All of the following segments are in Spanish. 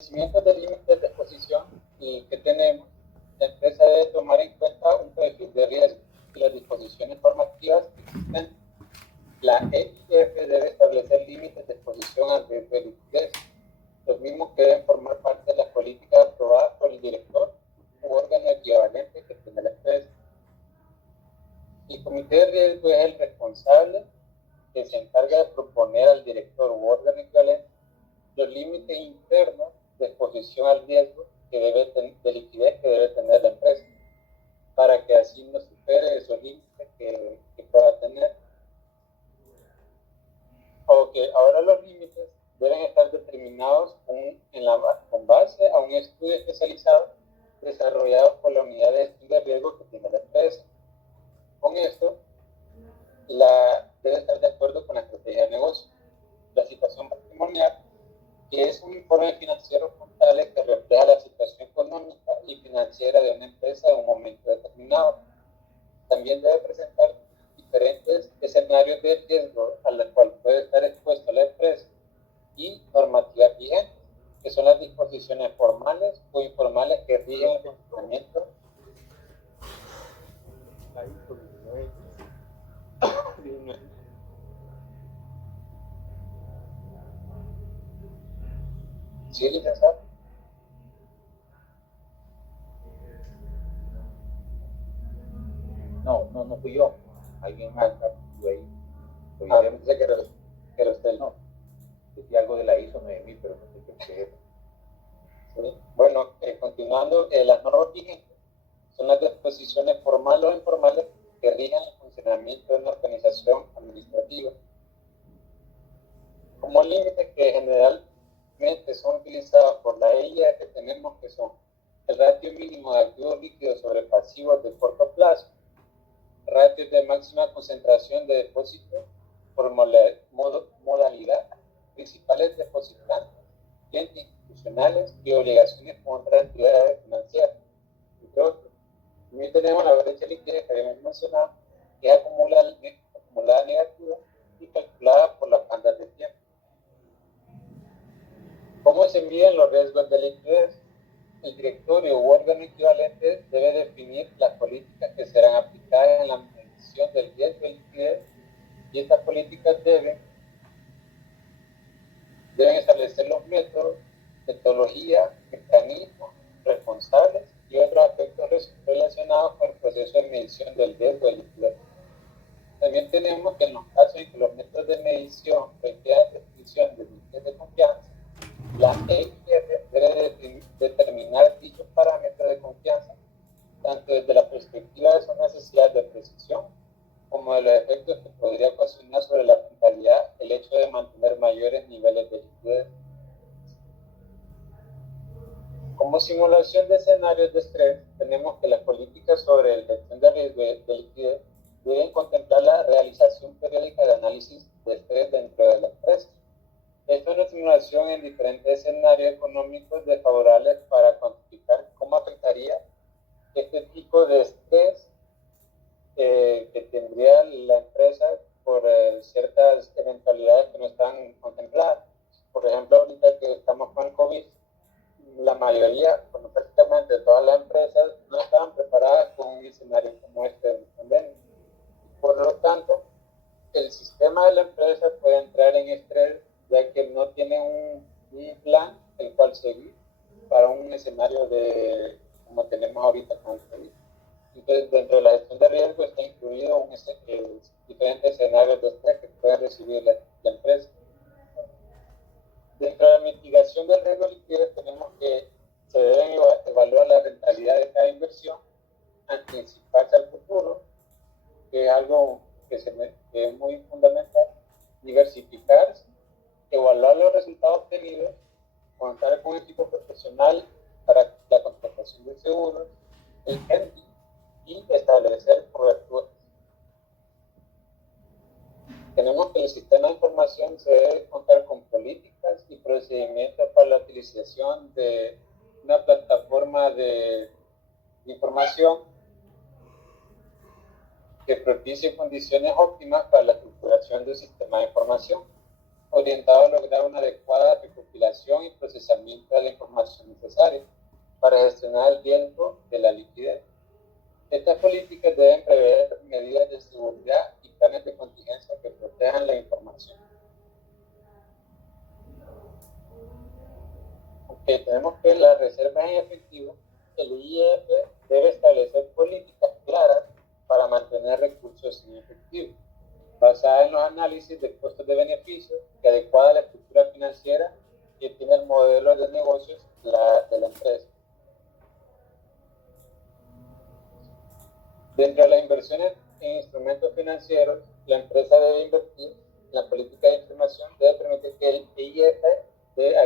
establecimiento de límites de exposición y que tenemos, la empresa debe tomar en cuenta un perfil de riesgo y las disposiciones normativas existentes. La EIF debe establecer límites de exposición al riesgo de liquidez, los mismos que deben formar parte de las políticas aprobadas por el director u órgano equivalente que tiene la empresa. El comité de riesgo es el responsable que se encarga de proponer al director u órgano equivalente los límites internos de exposición al riesgo de liquidez que debe tener la empresa, para que así no supere esos límites que pueda tener. Aunque ahora los límites deben estar determinados con base a un estudio especializado desarrollado por la unidad de estudio de riesgo que tiene la empresa. Con esto, debe estar de acuerdo con la estrategia de negocio, la situación patrimonial, que es un informe financiero contable que refleja la situación económica y financiera de una empresa en un momento determinado. También debe presentar diferentes escenarios de riesgo a los cuales puede estar expuesta la empresa y normativas vigentes, que son las disposiciones formales o informales que rigen el funcionamiento. ¿Sí, licenciado? No fui yo. Alguien más estuvo ahí. Pensé que era usted. No. Decía algo de la ISO 9000, pero no sé qué es. ¿Sí? Bueno, continuando, las normas vigentes son las disposiciones formales o informales que rigen el funcionamiento de una organización administrativa. Como límites que generalmente son utilizados por la EIF, tenemos que son el ratio mínimo de activos líquidos sobre pasivos de corto plazo, ratios de máxima concentración de depósitos por modalidad, principales depositantes, clientes institucionales y obligaciones con otras entidades financieras, entre otros. También tenemos la brecha líquida que habíamos mencionado, que es acumulada negativa y calculada por las bandas de tiempo. ¿Cómo se miden los riesgos de liquidez? El directorio u órgano equivalente debe definir las políticas que serán aplicadas en la medición del riesgo de liquidez, y estas políticas deben establecer los métodos, metodología, mecanismos, responsables y otros aspectos relacionados con el proceso de medición del riesgo de liquidez. También tenemos que en los casos en que los métodos de medición requieran definición de límites de confianza, la EIF debe determinar dichos parámetros de confianza, tanto desde la perspectiva de su necesidad de precisión, como de los efectos que podría ocasionar sobre la rentabilidad el hecho de mantener mayores niveles de liquidez. Como simulación de escenarios de estrés, tenemos que las políticas sobre la gestión de riesgo de liquidez deben contemplar la realización periódica de análisis de estrés dentro de la empresa. Esto es una simulación en diferentes escenarios económicos desfavorables para cuantificar cómo afectaría este tipo de estrés que tendría la empresa por ciertas eventualidades que no están contempladas. Por ejemplo, ahorita que estamos con el COVID, la mayoría, bueno, prácticamente todas las empresas no estaban preparadas con un escenario como este de pandemia. Por lo tanto, el sistema de la empresa puede entrar en estrés, ya que no tiene un plan el cual seguir para un escenario como tenemos ahorita con el COVID. Entonces, dentro de la gestión de riesgo está incluido diferentes escenarios de estrés que puede recibir la empresa. Dentro de la mitigación del riesgo de liquidez tenemos que se debe evaluar la rentabilidad de cada inversión, anticiparse al futuro, que es algo que es muy fundamental, diversificarse, evaluar los resultados obtenidos, contar con un equipo profesional para la contratación de seguros, el hedging y establecer coberturas. Tenemos que el sistema de información se debe contar con políticas y procedimientos para la utilización de una plataforma de información que propicie condiciones óptimas para la estructuración del sistema de información. orientado a lograr una adecuada recopilación y procesamiento de la información necesaria para gestionar el riesgo de la liquidez. Estas políticas deben prever medidas de seguridad y planes de contingencia que protejan la información. Aunque tenemos que las reservas en efectivo, el IEF debe establecer políticas claras para mantener recursos en efectivo, basadas en los análisis de costos de beneficios que adecuada a la estructura financiera que tiene el modelo de negocios de la empresa. Dentro de las inversiones en instrumentos financieros, la empresa debe invertir en la política de información, debe permitir que el IEF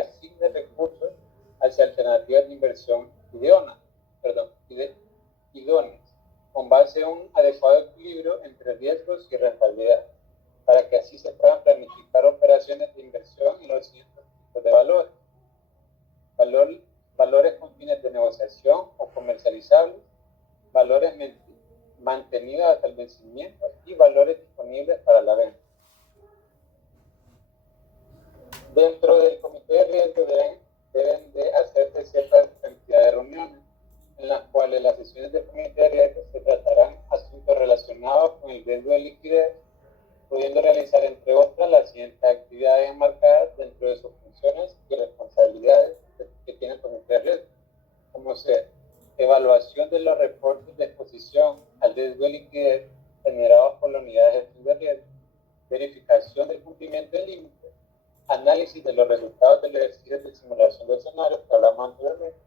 asigne recursos hacia alternativas de inversión idóneas, con base en un adecuado equilibrio entre riesgos y rentabilidad, para que así se puedan planificar operaciones de inversión en los siguientes tipos de valores. Valores con fines de negociación o comercializables, valores mantenidos hasta el vencimiento y valores disponibles para la venta. Dentro del comité de riesgo deben de hacerse cierta cantidad de reuniones en las cuales las sesiones del comité de riesgo se tratarán asuntos relacionados con el riesgo de liquidez, pudiendo realizar entre otras las siguientes actividades enmarcadas dentro de sus funciones y responsabilidades que tiene el comité de riesgo, como ser evaluación de los reportes de exposición al riesgo de liquidez generados por la unidad de gestión de riesgo, verificación del cumplimiento del límite, análisis de los resultados del ejercicio de simulación de escenarios que hablamos anteriormente,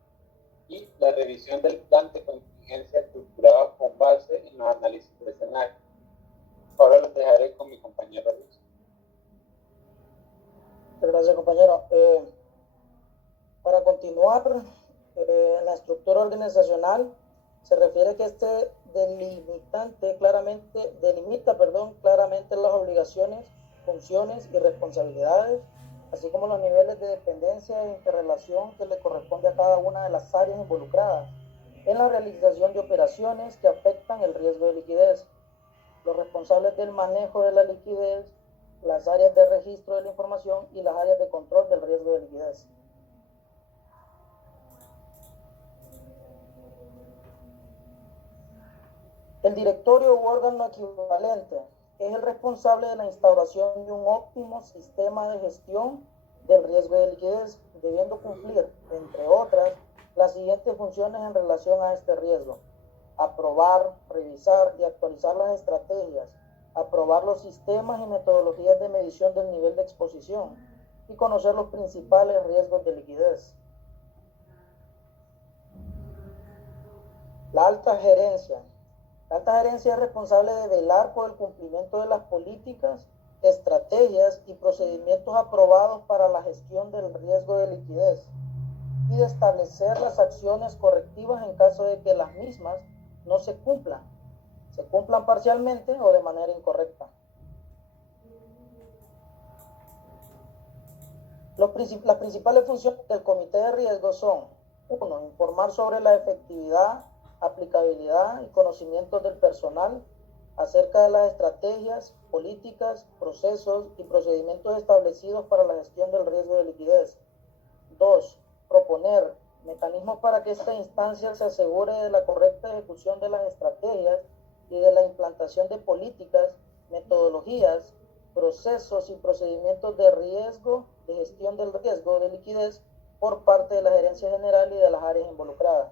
y la revisión del plan de contingencia estructurado con base en los análisis de escenarios. Ahora los dejaré con mi compañero Luis. Gracias, compañero. Para continuar, la estructura organizacional se refiere que este delimita claramente las obligaciones, funciones y responsabilidades, así como los niveles de dependencia e interrelación que le corresponde a cada una de las áreas involucradas en la realización de operaciones que afectan el riesgo de liquidez. Los responsables del manejo de la liquidez, las áreas de registro de la información y las áreas de control del riesgo de liquidez. El directorio u órgano equivalente es el responsable de la instauración de un óptimo sistema de gestión del riesgo de liquidez, debiendo cumplir, entre otras, las siguientes funciones en relación a este riesgo: aprobar, revisar y actualizar las estrategias, aprobar los sistemas y metodologías de medición del nivel de exposición y conocer los principales riesgos de liquidez. La alta gerencia. La alta gerencia es responsable de velar por el cumplimiento de las políticas, estrategias y procedimientos aprobados para la gestión del riesgo de liquidez y de establecer las acciones correctivas en caso de que las mismas no se cumplan parcialmente o de manera incorrecta. Las principales funciones del comité de riesgo son: 1. Informar sobre la efectividad, aplicabilidad y conocimientos del personal acerca de las estrategias, políticas, procesos y procedimientos establecidos para la gestión del riesgo de liquidez. 2. Proponer mecanismos para que esta instancia se asegure de la correcta ejecución de las estrategias y de la implantación de políticas, metodologías, procesos y procedimientos de gestión del riesgo de liquidez por parte de la gerencia general y de las áreas involucradas.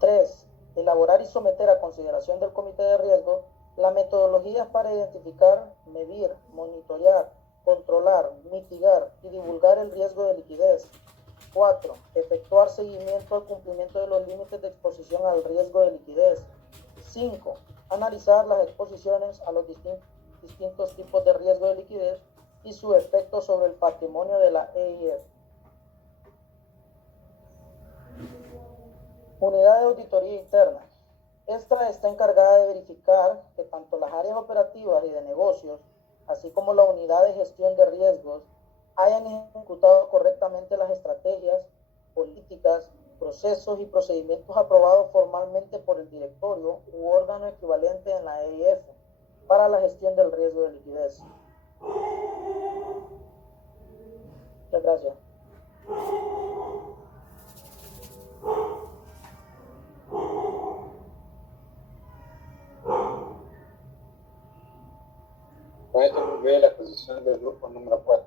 3. Elaborar y someter a consideración del comité de riesgo las metodologías para identificar, medir, monitorear, controlar, mitigar y divulgar el riesgo de liquidez. 4. Efectuar seguimiento al cumplimiento de los límites de exposición al riesgo de liquidez. 5. Analizar las exposiciones a los distintos tipos de riesgo de liquidez y su efecto sobre el patrimonio de la EIF. Unidad de auditoría interna. Esta está encargada de verificar que tanto las áreas operativas y de negocios, así como la unidad de gestión de riesgos, hayan ejecutado correctamente las estrategias, políticas, procesos y procedimientos aprobados formalmente por el directorio u órgano equivalente en la EIF, para la gestión del riesgo de liquidez. Muchas gracias. Con esto concluye la posición del grupo número 4.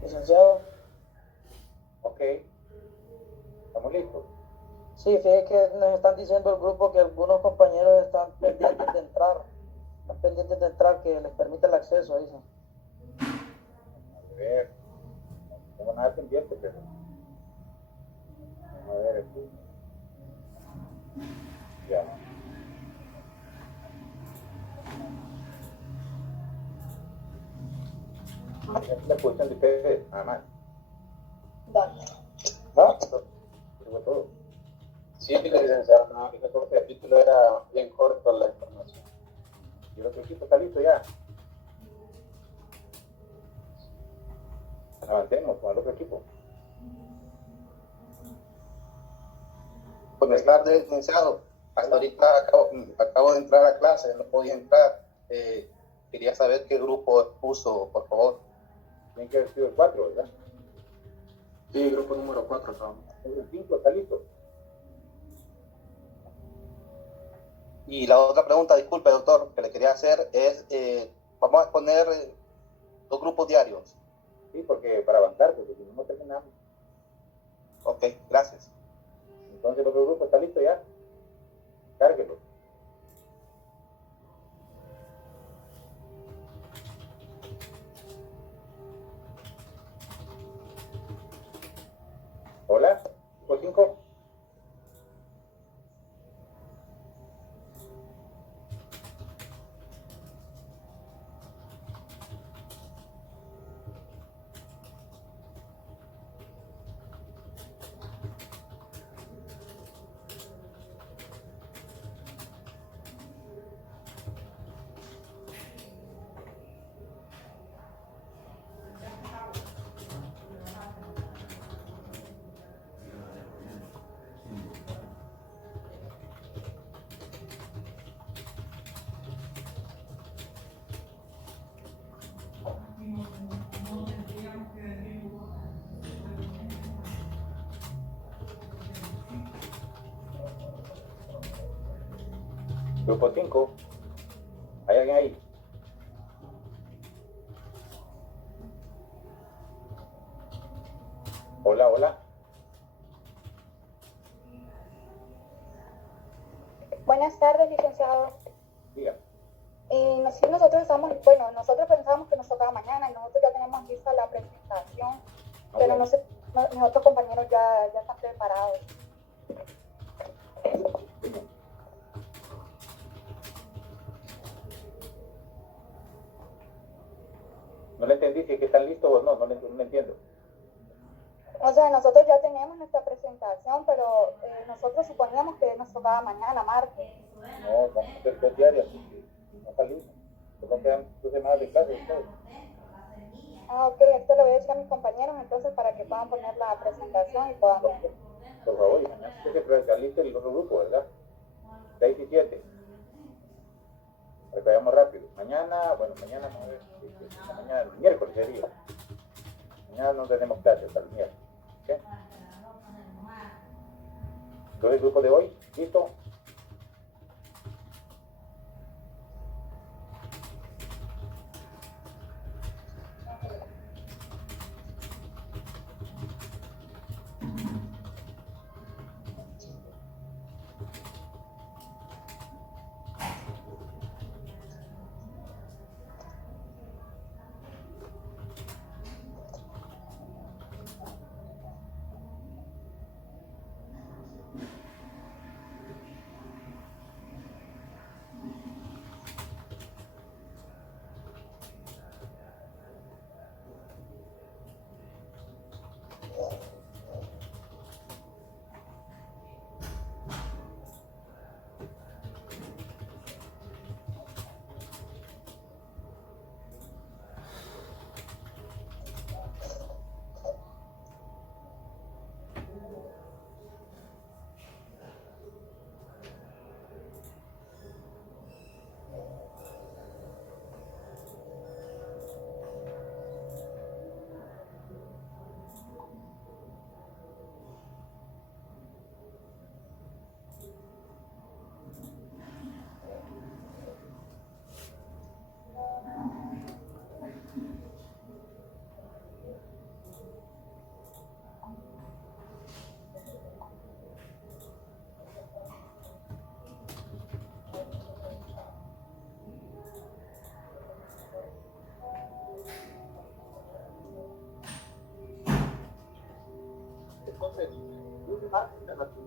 Licenciado. Ok. ¿Estamos listos? Sí, fíjate que nos están diciendo el grupo que algunos compañeros están pendientes de entrar. Están pendientes de entrar, que les permite el acceso, dicen. A ver. No tengo nada pendiente, pero... Vamos a ver aquí. Ya. Esa es la posición de ustedes, nada más. Dale. ¿No? Eso fue todo. Sí, licenciado, no, el capítulo era bien corto la información. ¿Y el otro equipo está listo ya? Avancemos con el otro equipo. Buenas tardes, licenciado. Hasta ahorita acabo de entrar a clase, no podía entrar. Quería saber qué grupo puso, por favor. Tiene que haber sido el 4, ¿verdad? Sí, grupo número 4, estamos. El 5 está listo. Y la otra pregunta, disculpe, doctor, que le quería hacer es, vamos a poner 2 grupos diarios. Sí, porque para avanzar, porque si no, no terminamos. Ok, gracias. Entonces el otro grupo está listo ya. Cárguelo. Hola, grupo 5. Grupo 5. ¿Hay alguien ahí? Hola, hola. Buenas tardes, licenciado. Diga. Nosotros estamos, bueno, nosotros pensábamos que nos tocaba mañana y nosotros ya tenemos lista la presentación, pero no sé, mis otros compañeros ya están preparados. No le entendí si es que están listos o no, no le entiendo. O sea, nosotros ya tenemos nuestra presentación, pero nosotros suponíamos que nos tocaba mañana, martes. No, vamos a hacer 2 diarias, no está listo. Solo quedan 2 semanas de clase y todo. Ah, ok, esto lo voy a decir a mis compañeros entonces para que puedan poner la presentación y podamos. Por favor, y mañana usted se presenta el otro grupo, ¿verdad? 6 y 7. Para que vayamos rápido. Mañana, bueno, mañana no es, mañana el miércoles sería. Mañana no tenemos clase hasta el miércoles. ¿Ok? Entonces el grupo de hoy, ¿listo?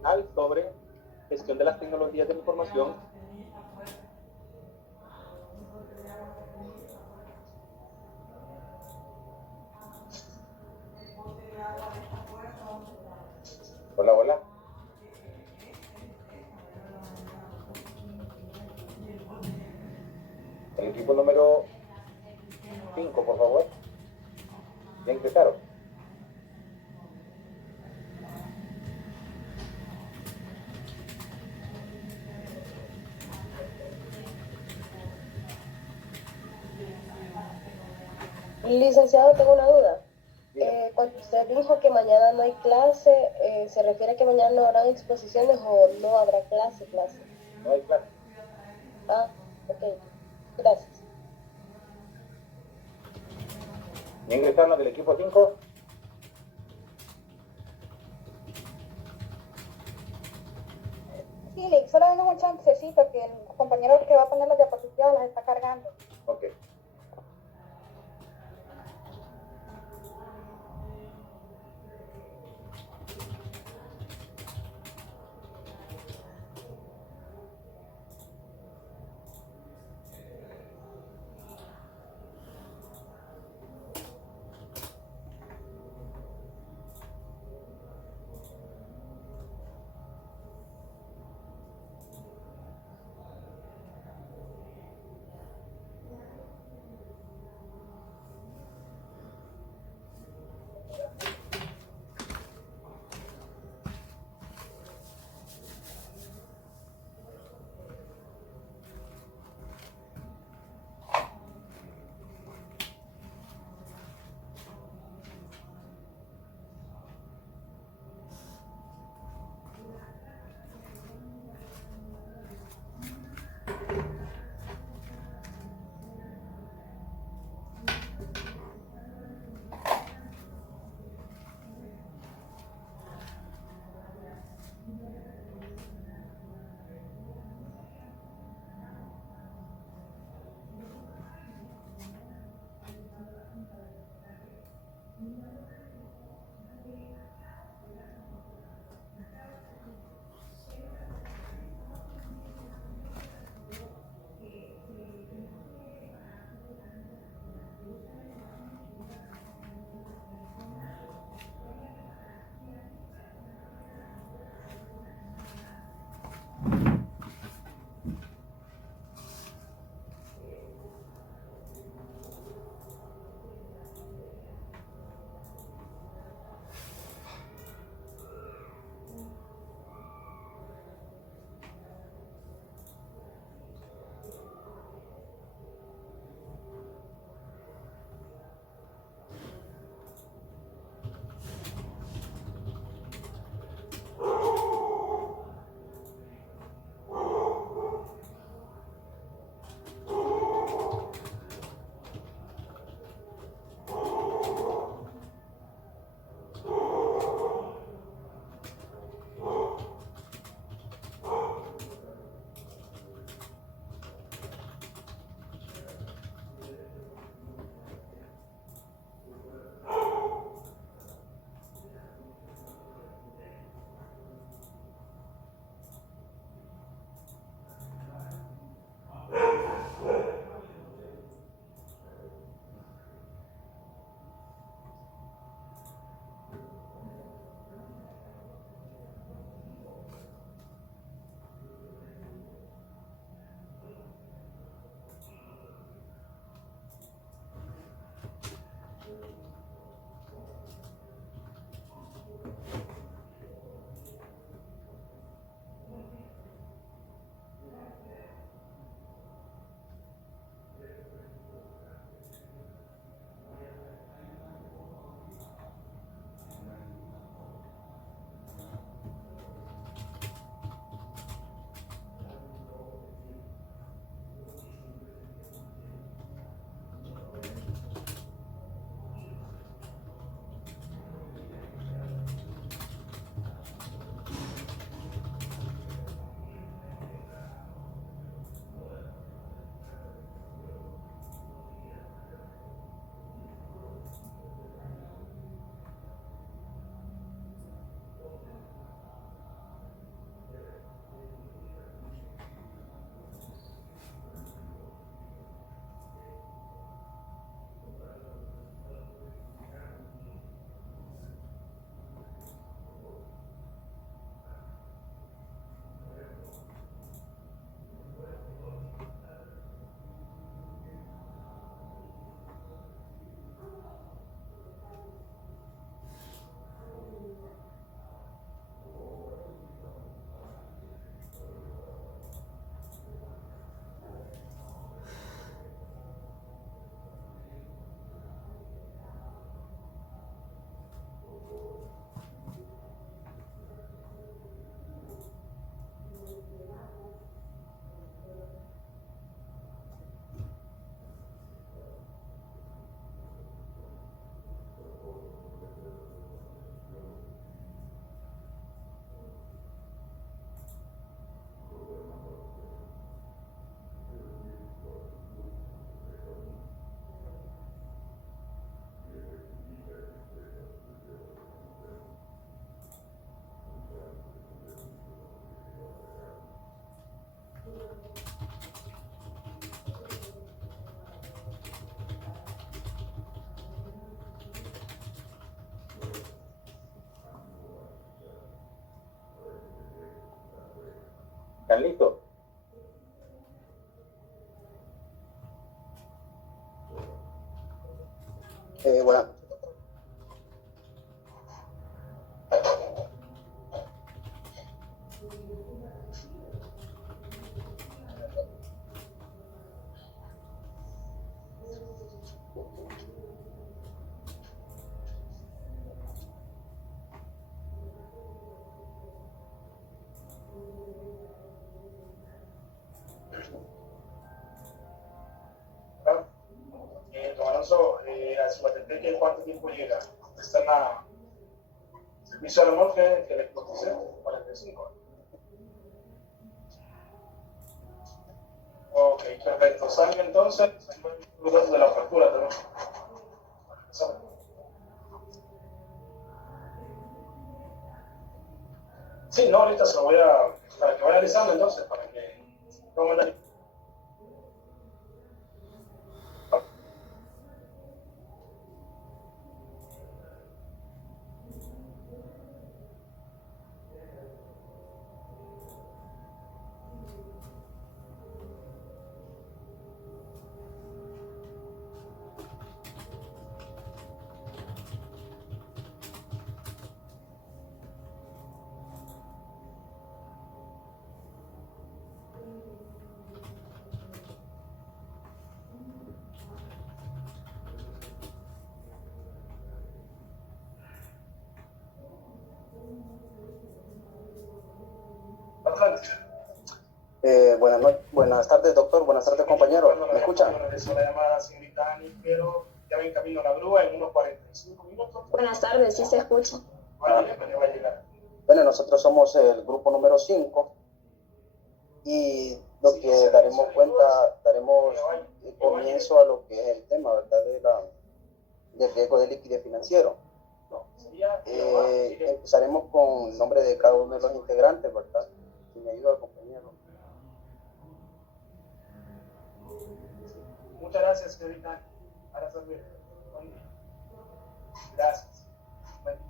Nacional sobre gestión de las tecnologías de la información. Hola, hola. El equipo número 5, por favor. ¿Ya ingresaron? Licenciado, tengo una duda. Dígame. Cuando usted dijo que mañana no hay clase, ¿se refiere a que mañana no habrán exposiciones o no habrá clase? No hay clase. Ah, ok. Gracias. ¿Ya ingresaron los del equipo 5? Sí, solo denos un chancecito que el compañero que va a poner las diapositivas las está cargando. Ok. ¿Están listos? Bueno, Don Alonso, a Subatepeque, ¿cuánto tiempo llega? Está en la servicio de remolque que le coticé, 45. Ok, perfecto. Salga entonces, los datos de la factura también. Sí, no, ahorita se lo voy a, para que vaya analizando entonces, para que tome la... buenas tardes, doctor. Buenas tardes, compañero. ¿Me escuchan? Regresó la llamada, señorita Ani, pero ya ven camino a la grúa en unos 45 minutos. Buenas tardes, sí se escucha. Vale, pues le va a llegar. Bueno, nosotros somos el grupo número 5 y lo que daremos comienzo a lo que es el tema, ¿verdad? Del riesgo de liquidez financiero. Empezaremos con el nombre de cada uno de los integrantes, ¿verdad? Si me ayuda, compañero. Muchas gracias, señorita. Ahora servir. Buen día. Gracias. Buen día.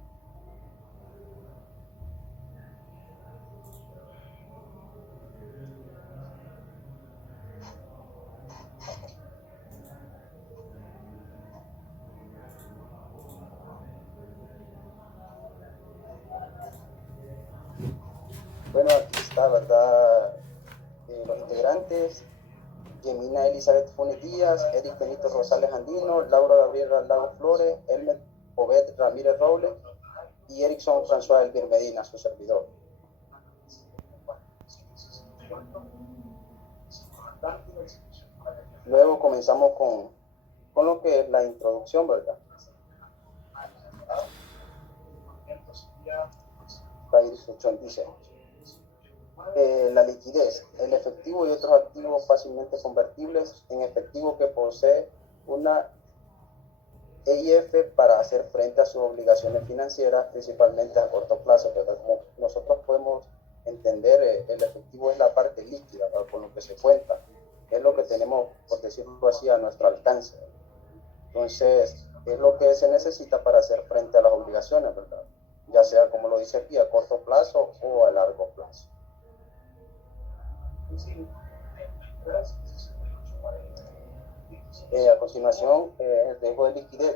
Bueno, aquí está, ¿verdad? Los integrantes: Yemina Elizabeth Funes Díaz, Eric Benito Rosales Andino, Laura Gabriela Lago Flores, Elmer Obed Ramírez Robles y Erickson François Elvir Medina, su servidor. Luego comenzamos con lo que es la introducción, ¿verdad? La instrucción dice: la liquidez, el efectivo y otros activos fácilmente convertibles en efectivo que posee una EIF para hacer frente a sus obligaciones financieras, principalmente a corto plazo. Pero como nosotros podemos entender, el efectivo es la parte líquida, ¿verdad? Con lo que se cuenta, es lo que tenemos, por decirlo así, a nuestro alcance. Entonces, es lo que se necesita para hacer frente a las obligaciones, ¿verdad? Ya sea, como lo dice aquí, a corto plazo o a largo plazo. A continuación, el riesgo de liquidez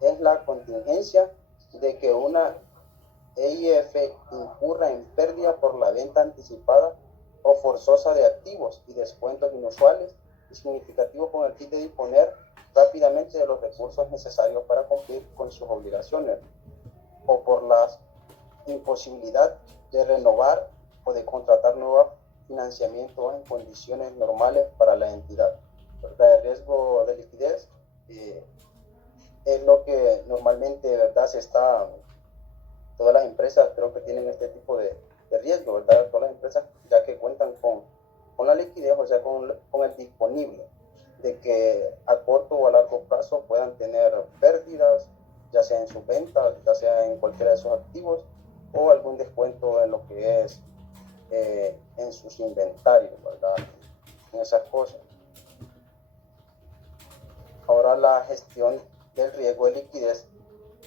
es la contingencia de que una EIF incurra en pérdida por la venta anticipada o forzosa de activos y descuentos inusuales y significativos con el fin de disponer rápidamente de los recursos necesarios para cumplir con sus obligaciones, o por la imposibilidad de renovar o de contratar nuevos financiamientos en condiciones normales para la entidad. ¿Verdad? El riesgo de liquidez es lo que normalmente, ¿verdad? Todas las empresas creo que tienen este tipo de riesgo, ¿verdad? Todas las empresas ya que cuentan con la liquidez, o sea, con el disponible, de que a corto o a largo plazo puedan tener pérdidas, ya sea en sus ventas, ya sea en cualquiera de sus activos, o algún descuento en lo que es en sus inventarios, ¿verdad? En esas cosas. Ahora, la gestión del riesgo de liquidez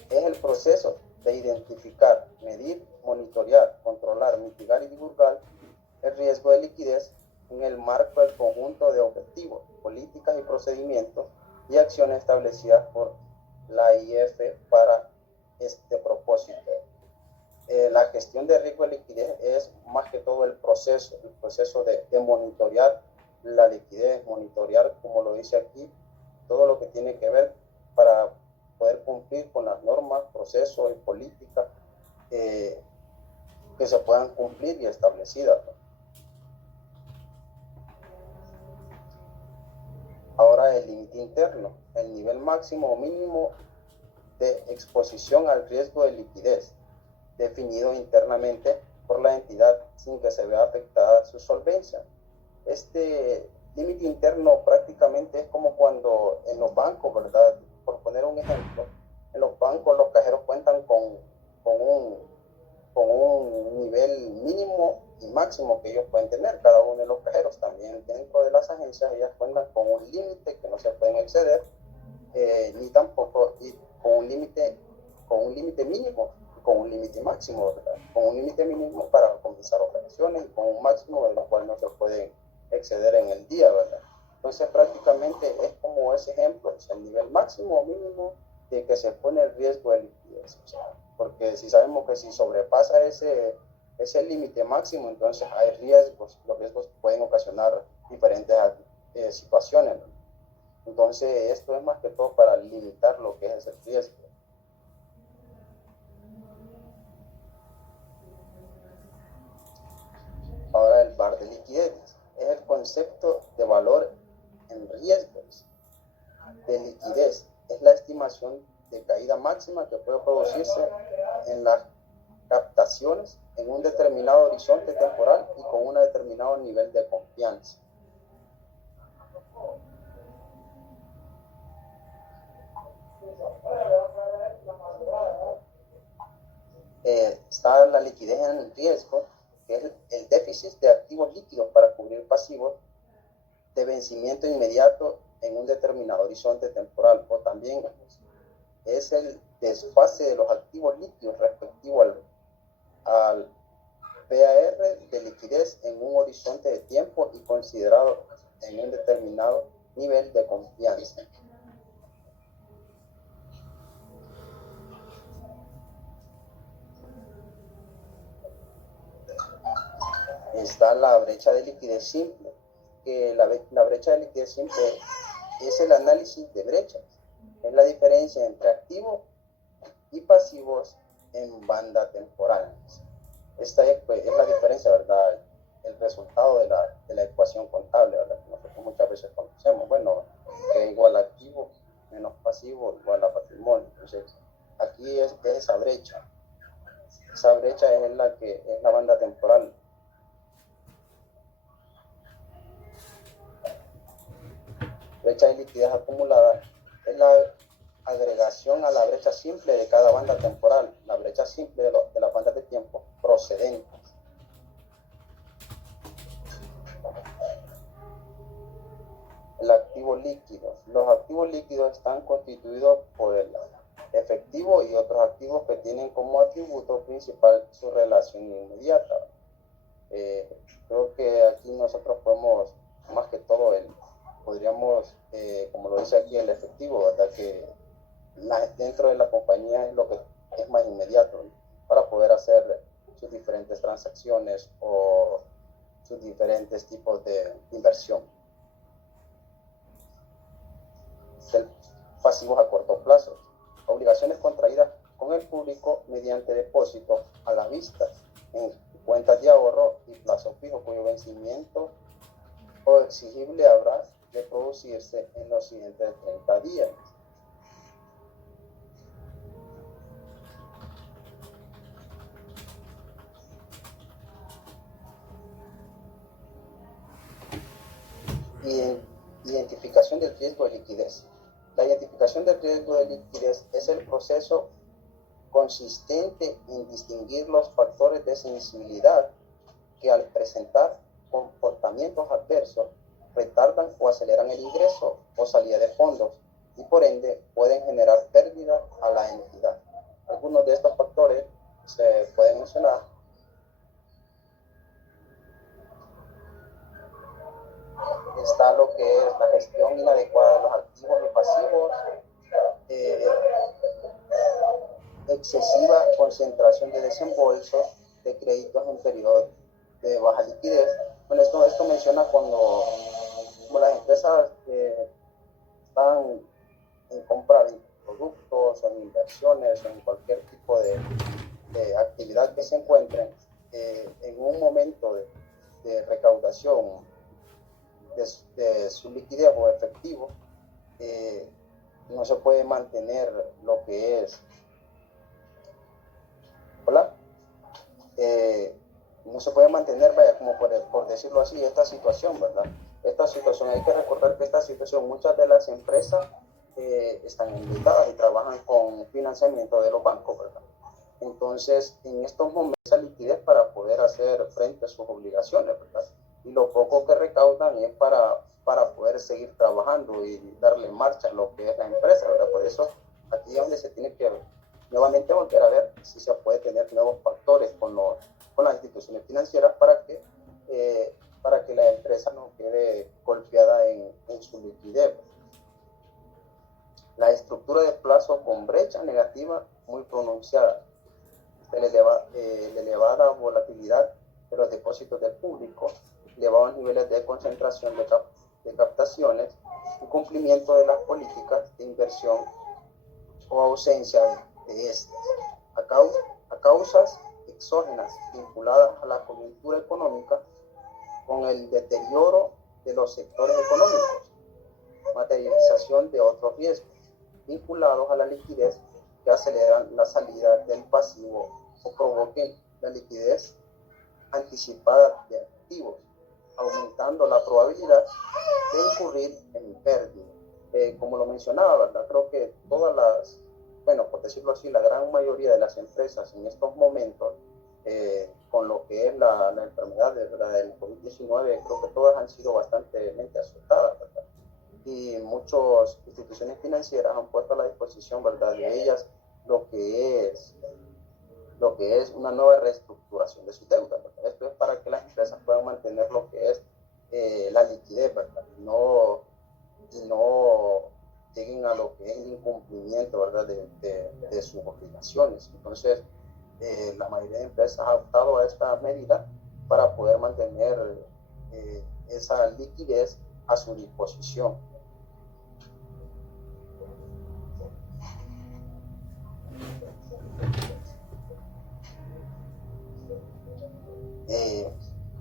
es el proceso de identificar, medir, monitorear, controlar, mitigar y divulgar el riesgo de liquidez en el marco del conjunto de objetivos, políticas y procedimientos y acciones establecidas por la IF para este propósito. La gestión de riesgo de liquidez es más que todo el proceso de monitorear la liquidez, monitorear, como lo dice aquí, todo lo que tiene que ver para poder cumplir con las normas, procesos y políticas que se puedan cumplir y establecidas. Ahora el límite interno, el nivel máximo o mínimo de exposición al riesgo de liquidez, definido internamente por la entidad sin que se vea afectada su solvencia. Este límite interno prácticamente es como cuando en los bancos, ¿verdad? Por poner un ejemplo, en los bancos los cajeros cuentan con un nivel mínimo y máximo que ellos pueden tener, cada uno de los cajeros. También dentro de las agencias ellas cuentan con un límite que no se pueden exceder, ni tampoco con un límite mínimo y con un límite máximo, ¿verdad? Con un límite mínimo para comenzar operaciones y con un máximo de los cuales no se pueden exceder en el día, ¿verdad? Entonces prácticamente es como ese ejemplo, es el nivel máximo o mínimo de que se pone el riesgo de liquidez, o sea, porque si sabemos que si sobrepasa ese límite máximo, entonces hay riesgos, los riesgos pueden ocasionar diferentes situaciones, ¿no? Entonces esto es más que todo para limitar lo que es ese riesgo. Ahora el VaR de liquidez es el concepto de valor en riesgos de liquidez, es la estimación de caída máxima que puede producirse en las captaciones en un determinado horizonte temporal y con un determinado nivel de confianza. Está la liquidez en riesgo, que es el déficit de activos líquidos para cubrir pasivos de vencimiento inmediato en un determinado horizonte temporal, o también es el desfase de los activos líquidos respectivo al VAR de liquidez en un horizonte de tiempo y considerado en un determinado nivel de confianza. Está la brecha de liquidez simple, que la brecha de liquidez simple es el análisis de brechas, es la diferencia entre activos y pasivos en banda temporal. Esta es la diferencia, ¿verdad? El resultado de la ecuación contable, ¿verdad? Que nosotros muchas veces conocemos. Bueno, que igual a activo menos pasivo igual a patrimonio. Entonces, aquí es esa brecha. Esa brecha es la banda temporal. Brecha de liquidez acumulada es la agregación a la brecha simple de cada banda temporal, la brecha simple de las bandas de tiempo procedentes. El activo líquido. Los activos líquidos están constituidos por el efectivo y otros activos que tienen como atributo principal su relación inmediata. Creo que aquí nosotros podemos, más que todo, podríamos, como lo dice aquí, el efectivo, ¿verdad? Que dentro de la compañía es lo que es más inmediato, ¿no? Para poder hacer sus diferentes transacciones o sus diferentes tipos de inversión. Pasivos a corto plazo, obligaciones contraídas con el público mediante depósitos a la vista en cuentas de ahorro y plazo fijo cuyo vencimiento o exigible habrá de producirse en los siguientes 30 días. Identificación del riesgo de liquidez. La identificación del riesgo de liquidez es el proceso consistente en distinguir los factores de sensibilidad que al presentar comportamientos adversos retardan o aceleran el ingreso o salida de fondos y por ende pueden generar pérdida a la entidad. Algunos de estos factores se pueden mencionar. está lo que es la gestión inadecuada de los activos y pasivos, excesiva concentración de desembolsos de créditos en periodos de baja liquidez. Bueno, esto menciona cuando las empresas están en compra de productos o en inversiones o en cualquier tipo de actividad que se encuentren en un momento de recaudación de su liquidez o efectivo, no se puede mantener lo que es no se puede mantener, vaya, como por decirlo así, esta situación, ¿verdad? Esta situación, hay que recordar que esta situación, muchas de las empresas están endeudadas y trabajan con financiamiento de los bancos, ¿verdad? Entonces, en estos momentos, esa liquidez para poder hacer frente a sus obligaciones, ¿verdad? Y lo poco que recaudan es para poder seguir trabajando y darle marcha a lo que es la empresa, ¿verdad? Por eso, aquí es donde se tiene que nuevamente volver a ver si se puede tener nuevos factores con las instituciones financieras para que la empresa no quede golpeada en su liquidez. La estructura de plazo con brecha negativa muy pronunciada, la elevada volatilidad de los depósitos del público, elevados niveles de concentración de captaciones, incumplimiento de las políticas de inversión o ausencia de estas, a causas exógenas vinculadas a la coyuntura económica con el deterioro de los sectores económicos, materialización de otros riesgos vinculados a la liquidez que aceleran la salida del pasivo o provoquen la liquidez anticipada de activos, aumentando la probabilidad de incurrir en pérdida. Como lo mencionaba, ¿verdad? Creo que todas las, bueno, por decirlo así, la gran mayoría de las empresas en estos momentos, con lo que es la enfermedad del COVID-19, creo que todas han sido bastante asustadas, ¿verdad? Y muchas instituciones financieras han puesto a la disposición, ¿verdad?, de ellas lo que es una nueva reestructuración de su deuda, ¿verdad? Esto es para que las empresas puedan mantener lo que es la liquidez, ¿verdad? Y no lleguen a lo que es el incumplimiento, ¿verdad?, de sus obligaciones. Entonces, la mayoría de empresas ha optado a esta medida para poder mantener esa liquidez a su disposición.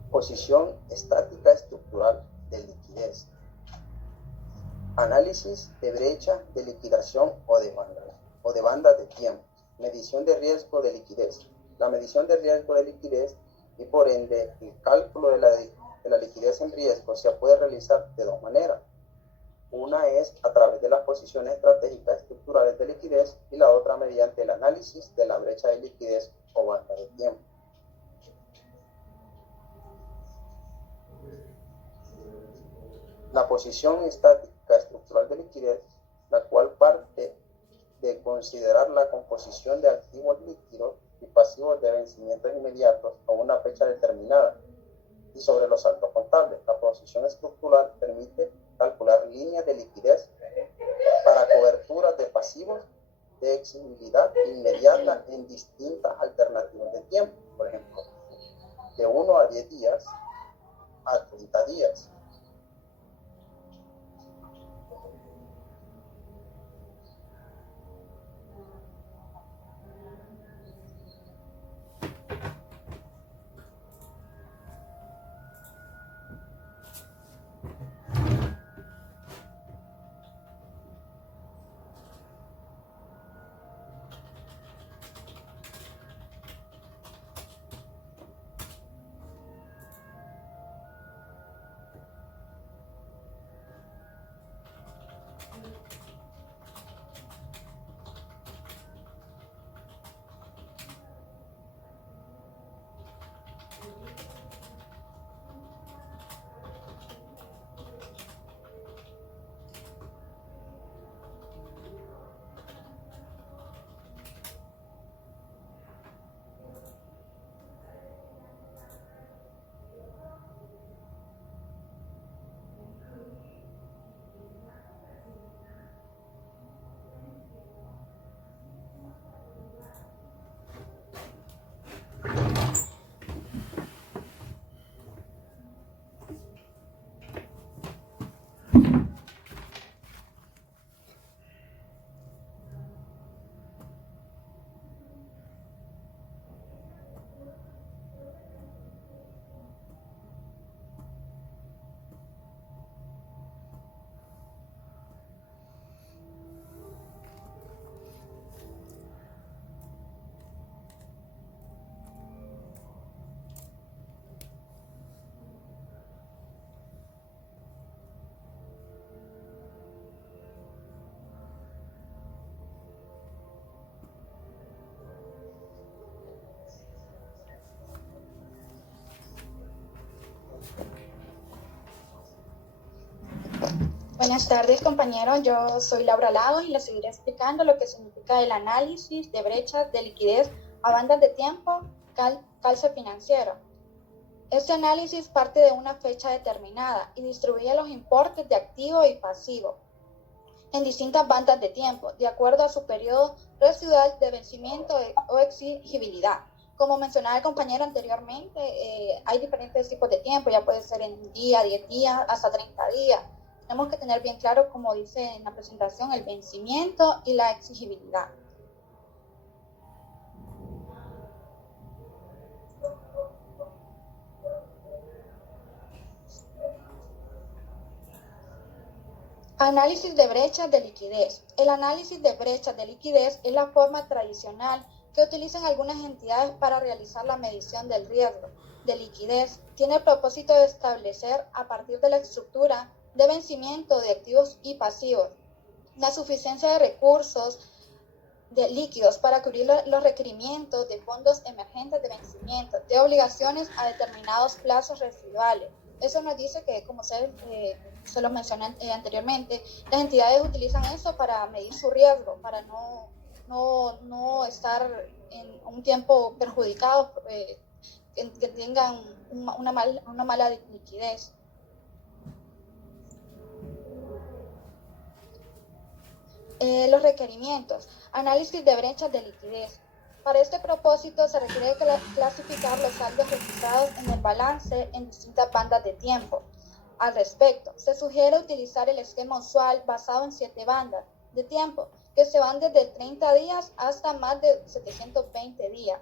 Posición estática estructural de liquidez. Análisis de brecha de liquidación o de banda de tiempo. Medición de riesgo de liquidez. La medición de riesgo de liquidez y por ende el cálculo de la liquidez en riesgo se puede realizar de dos maneras. Una es a través de las posiciones estratégicas estructurales de liquidez y la otra mediante el análisis de la brecha de liquidez o banda de tiempo. La posición estática estructural de liquidez, la cual parte de considerar la composición de activos líquidos y pasivos de vencimientos inmediatos a una fecha determinada y sobre los saldos contables. La posición estructural permite calcular líneas de liquidez para coberturas de pasivos de exigibilidad inmediata en distintas alternativas de tiempo, por ejemplo, de 1 a 10 días a 30 días. Buenas tardes, compañeros. Yo soy Laura Lagos y les seguiré explicando lo que significa el análisis de brechas de liquidez a bandas de tiempo, calce financiero. Este análisis parte de una fecha determinada y distribuye los importes de activo y pasivo en distintas bandas de tiempo, de acuerdo a su periodo residual de vencimiento o exigibilidad. Como mencionaba el compañero anteriormente, hay diferentes tipos de tiempo, ya puede ser en un día, 10 días, hasta 30 días. Tenemos que tener bien claro, como dice en la presentación, el vencimiento y la exigibilidad. Análisis de brechas de liquidez. El análisis de brechas de liquidez es la forma tradicional que utilizan algunas entidades para realizar la medición del riesgo de liquidez. Tiene el propósito de establecer, a partir de la estructura de vencimiento de activos y pasivos, la suficiencia de recursos de líquidos para cubrir los requerimientos de fondos emergentes de vencimiento, de obligaciones a determinados plazos residuales. Eso nos dice que, como se lo mencioné anteriormente, las entidades utilizan eso para medir su riesgo, para no estar en un tiempo perjudicados, que tengan una mala liquidez. Los requerimientos. Análisis de brechas de liquidez. Para este propósito se requiere clasificar los saldos registrados en el balance en distintas bandas de tiempo. Al respecto, se sugiere utilizar el esquema usual basado en 7 bandas de tiempo, que se van desde 30 días hasta más de 720 días.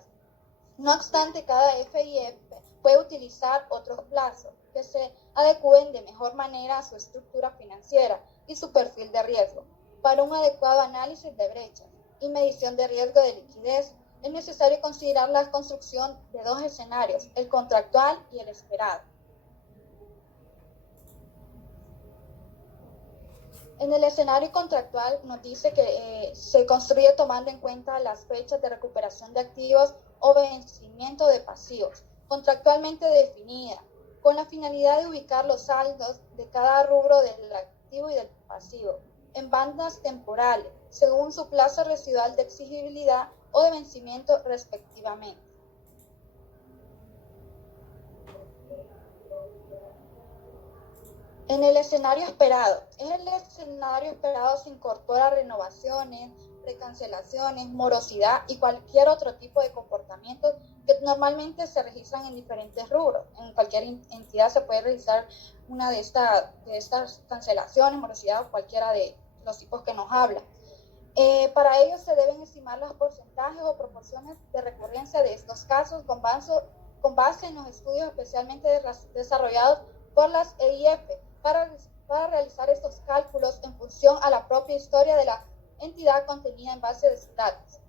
No obstante, cada FIF puede utilizar otros plazos que se adecúen de mejor manera a su estructura financiera y su perfil de riesgo. Para un adecuado análisis de brechas y medición de riesgo de liquidez, es necesario considerar la construcción de 2 escenarios, el contractual y el esperado. En el escenario contractual nos dice que se construye tomando en cuenta las fechas de recuperación de activos o vencimiento de pasivos, contractualmente definida, con la finalidad de ubicar los saldos de cada rubro del activo y del pasivo en bandas temporales, según su plazo residual de exigibilidad o de vencimiento respectivamente. En el escenario esperado. En el escenario esperado se incorpora renovaciones, precancelaciones, morosidad y cualquier otro tipo de comportamientos que normalmente se registran en diferentes rubros. En cualquier entidad se puede registrar una de estas cancelaciones, morosidad o cualquiera de los tipos que nos hablan. Para ello se deben estimar los porcentajes o proporciones de recurrencia de estos casos con base en los estudios especialmente desarrollados por las EIF para realizar estos cálculos en función a la propia historia de la entidad contenida en base de datos.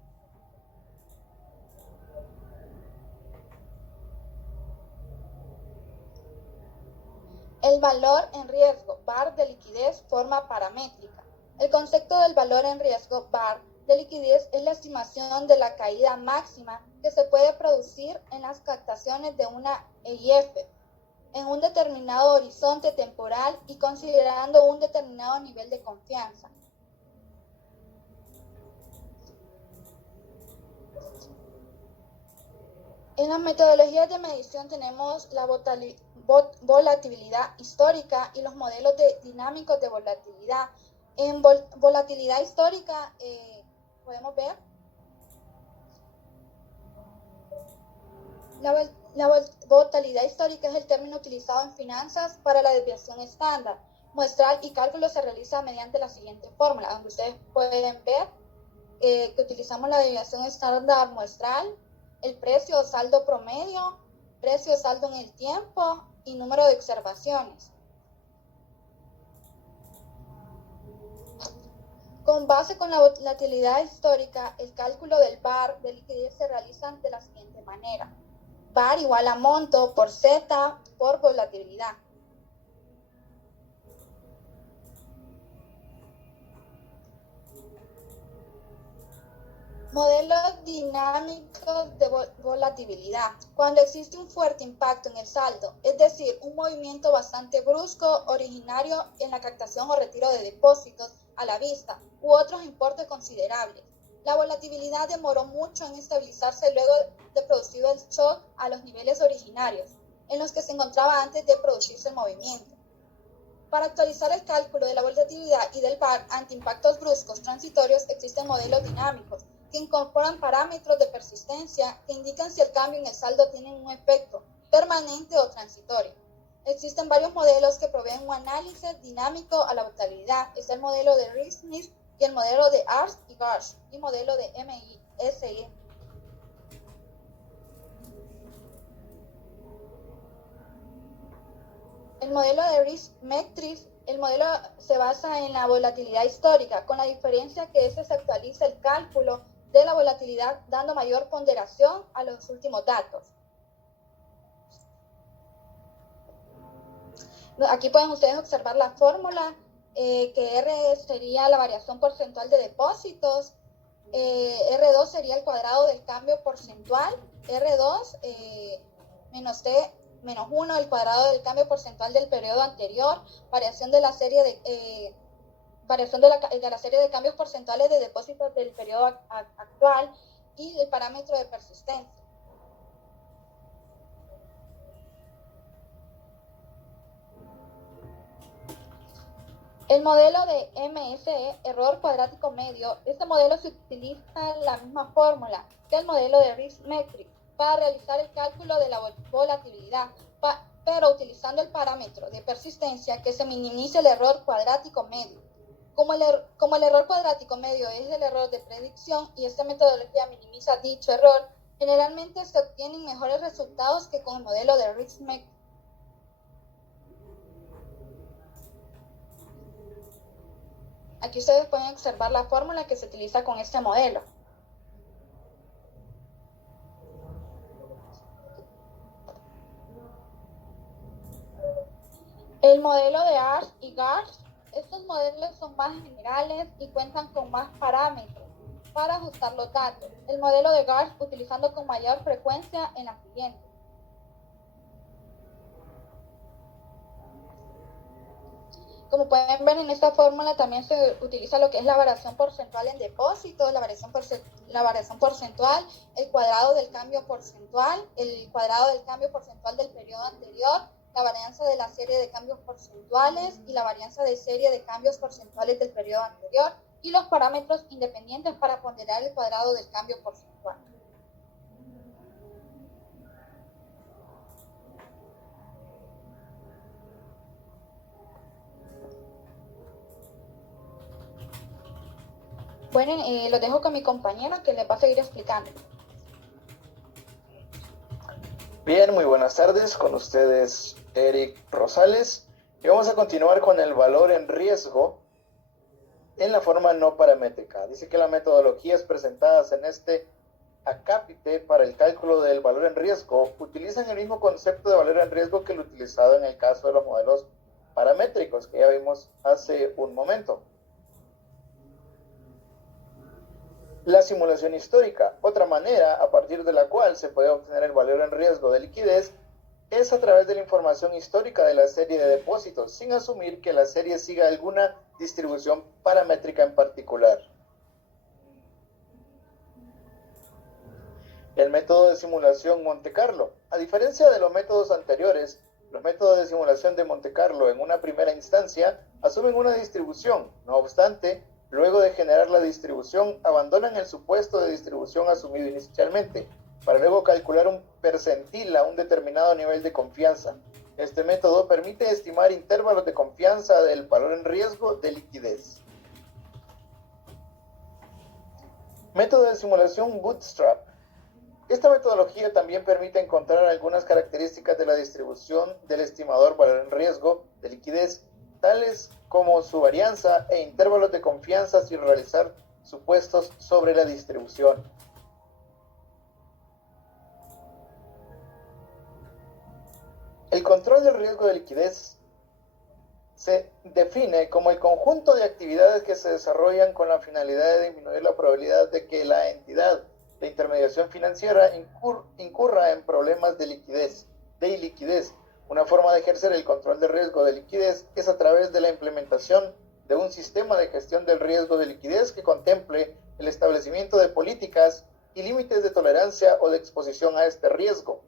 El valor en riesgo, VAR de liquidez, forma paramétrica. El concepto del valor en riesgo, VAR de liquidez, es la estimación de la caída máxima que se puede producir en las captaciones de una EIF en un determinado horizonte temporal y considerando un determinado nivel de confianza. En las metodologías de medición tenemos la volatilidad histórica y los modelos dinámicos de volatilidad. En volatilidad histórica podemos ver la volatilidad histórica es el término utilizado en finanzas para la desviación estándar muestral y cálculo se realiza mediante la siguiente fórmula, donde ustedes pueden ver que utilizamos la desviación estándar muestral, el precio o saldo promedio, precio o saldo en el tiempo y número de observaciones. Con base con la volatilidad histórica, el cálculo del VAR de liquidez se realiza de la siguiente manera. VAR igual a monto por Z por volatilidad. Modelos dinámicos de volatilidad. Cuando existe un fuerte impacto en el saldo, es decir, un movimiento bastante brusco originario en la captación o retiro de depósitos a la vista u otros importes considerables. La volatilidad demoró mucho en estabilizarse luego de producido el shock a los niveles originarios, en los que se encontraba antes de producirse el movimiento. Para actualizar el cálculo de la volatilidad y del par ante impactos bruscos transitorios, existen modelos dinámicos que incorporan parámetros de persistencia que indican si el cambio en el saldo tiene un efecto permanente o transitorio. Existen varios modelos que proveen un análisis dinámico a la volatilidad. Es el modelo de Reed-Smith y el modelo de Ars y Garsh y modelo de MISE. El modelo de Risk-Metrics, el modelo se basa en la volatilidad histórica, con la diferencia que se actualiza el cálculo de la volatilidad dando mayor ponderación a los últimos datos. Aquí pueden ustedes observar la fórmula, que R sería la variación porcentual de depósitos, R2 sería el cuadrado del cambio porcentual, R2 menos T menos 1, el cuadrado del cambio porcentual del periodo anterior, variación de la serie de la serie de cambios porcentuales de depósitos del periodo actual y el parámetro de persistencia. El modelo de MSE, error cuadrático medio, este modelo se utiliza la misma fórmula que el modelo de Risk-Metrics para realizar el cálculo de la volatilidad, pero utilizando el parámetro de persistencia que se minimice el error cuadrático medio. Como el error cuadrático medio es el error de predicción y esta metodología minimiza dicho error, generalmente se obtienen mejores resultados que con el modelo de Risk-Metrics. Aquí ustedes pueden observar la fórmula que se utiliza con este modelo. El modelo de Ars y Garsh, estos modelos son más generales y cuentan con más parámetros para ajustar los datos. El modelo de Garsh utilizando con mayor frecuencia en la siguiente. Como pueden ver en esta fórmula también se utiliza lo que es la variación porcentual en depósitos, la variación porcentual, el cuadrado del cambio porcentual, el cuadrado del cambio porcentual del periodo anterior, la varianza de la serie de cambios porcentuales y la varianza de serie de cambios porcentuales del periodo anterior y los parámetros independientes para ponderar el cuadrado del cambio porcentual. Bueno, lo dejo con mi compañero que les va a seguir explicando. Bien, muy buenas tardes, con ustedes Eric Rosales y vamos a continuar con el valor en riesgo en la forma no paramétrica. Dice que las metodologías presentadas en este acápite para el cálculo del valor en riesgo utilizan el mismo concepto de valor en riesgo que el utilizado en el caso de los modelos paramétricos que ya vimos hace un momento. La simulación histórica, otra manera a partir de la cual se puede obtener el valor en riesgo de liquidez, es a través de la información histórica de la serie de depósitos, sin asumir que la serie siga alguna distribución paramétrica en particular. El método de simulación Monte Carlo. A diferencia de los métodos anteriores, los métodos de simulación de Monte Carlo en una primera instancia asumen una distribución. No obstante, luego de generar la distribución, abandonan el supuesto de distribución asumido inicialmente, para luego calcular un percentil a un determinado nivel de confianza. Este método permite estimar intervalos de confianza del valor en riesgo de liquidez. Método de simulación Bootstrap. Esta metodología también permite encontrar algunas características de la distribución del estimador valor en riesgo de liquidez, tales como su varianza e intervalos de confianza sin realizar supuestos sobre la distribución. El control del riesgo de liquidez se define como el conjunto de actividades que se desarrollan con la finalidad de disminuir la probabilidad de que la entidad de intermediación financiera incurra en problemas de liquidez. Una forma de ejercer el control de riesgo de liquidez es a través de la implementación de un sistema de gestión del riesgo de liquidez que contemple el establecimiento de políticas y límites de tolerancia o de exposición a este riesgo.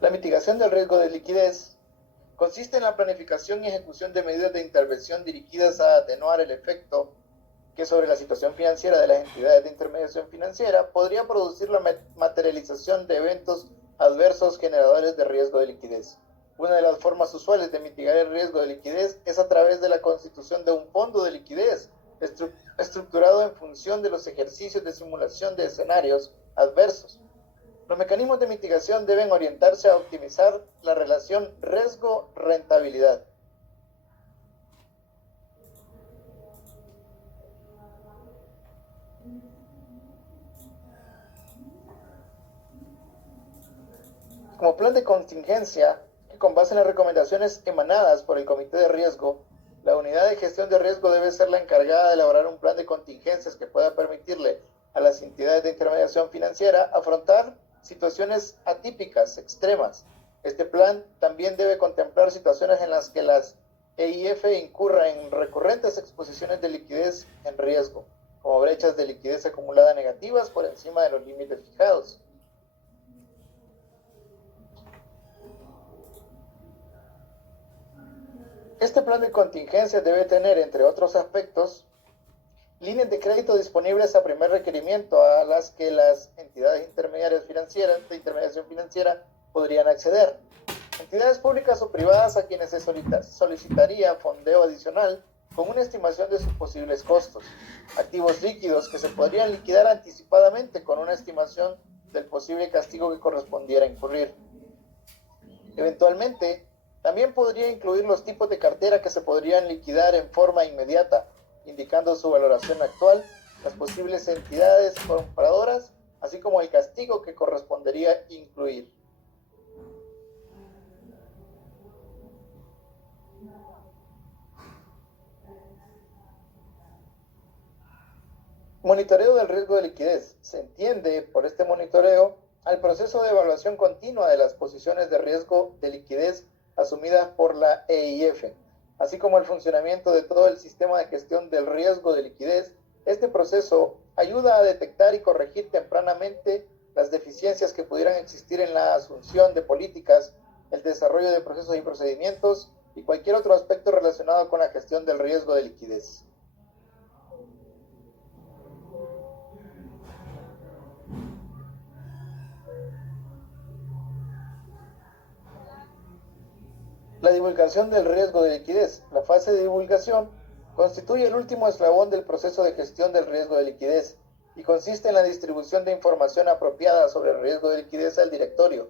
La mitigación del riesgo de liquidez consiste en la planificación y ejecución de medidas de intervención dirigidas a atenuar el efecto que sobre la situación financiera de las entidades de intermediación financiera podría producir la materialización de eventos adversos generadores de riesgo de liquidez. Una de las formas usuales de mitigar el riesgo de liquidez es a través de la constitución de un fondo de liquidez estructurado en función de los ejercicios de simulación de escenarios adversos. Los mecanismos de mitigación deben orientarse a optimizar la relación riesgo-rentabilidad. Como plan de contingencia, con base en las recomendaciones emanadas por el Comité de Riesgo, la unidad de gestión de riesgo debe ser la encargada de elaborar un plan de contingencias que pueda permitirle a las entidades de intermediación financiera afrontar situaciones atípicas, extremas. Este plan también debe contemplar situaciones en las que las EIF incurran en recurrentes exposiciones de liquidez en riesgo, como brechas de liquidez acumulada negativas por encima de los límites fijados. Este plan de contingencia debe tener, entre otros aspectos, líneas de crédito disponibles a primer requerimiento a las que las entidades intermediarias financieras de intermediación financiera podrían acceder. Entidades públicas o privadas a quienes se solicitaría fondeo adicional con una estimación de sus posibles costos. Activos líquidos que se podrían liquidar anticipadamente con una estimación del posible castigo que correspondiera incurrir. Eventualmente, también podría incluir los tipos de cartera que se podrían liquidar en forma inmediata, indicando su valoración actual, las posibles entidades compradoras, así como el castigo que correspondería incluir. Monitoreo del riesgo de liquidez. Se entiende por este monitoreo al proceso de evaluación continua de las posiciones de riesgo de liquidez asumidas por la EIF, así como el funcionamiento de todo el sistema de gestión del riesgo de liquidez. Este proceso ayuda a detectar y corregir tempranamente las deficiencias que pudieran existir en la asunción de políticas, el desarrollo de procesos y procedimientos y cualquier otro aspecto relacionado con la gestión del riesgo de liquidez. La divulgación del riesgo de liquidez. La fase de divulgación constituye el último eslabón del proceso de gestión del riesgo de liquidez y consiste en la distribución de información apropiada sobre el riesgo de liquidez al directorio,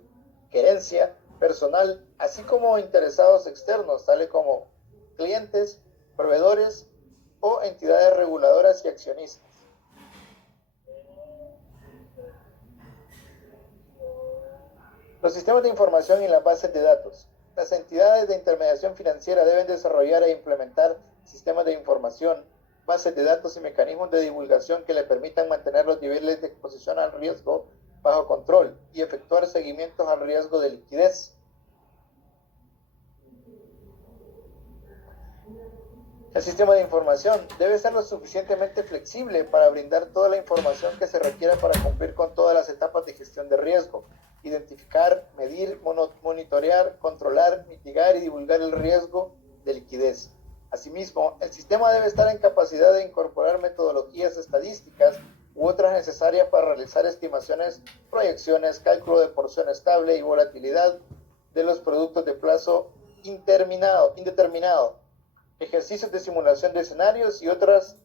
gerencia, personal, así como interesados externos, tales como clientes, proveedores o entidades reguladoras y accionistas. Los sistemas de información y las bases de datos. Las entidades de intermediación financiera deben desarrollar e implementar sistemas de información, bases de datos y mecanismos de divulgación que le permitan mantener los niveles de exposición al riesgo bajo control y efectuar seguimientos al riesgo de liquidez. El sistema de información debe ser lo suficientemente flexible para brindar toda la información que se requiera para cumplir con todas las etapas de gestión de riesgo, identificar, medir, monitorear, controlar, mitigar y divulgar el riesgo de liquidez. Asimismo, el sistema debe estar en capacidad de incorporar metodologías estadísticas u otras necesarias para realizar estimaciones, proyecciones, cálculo de porción estable y volatilidad de los productos de plazo indeterminado, ejercicios de simulación de escenarios y otras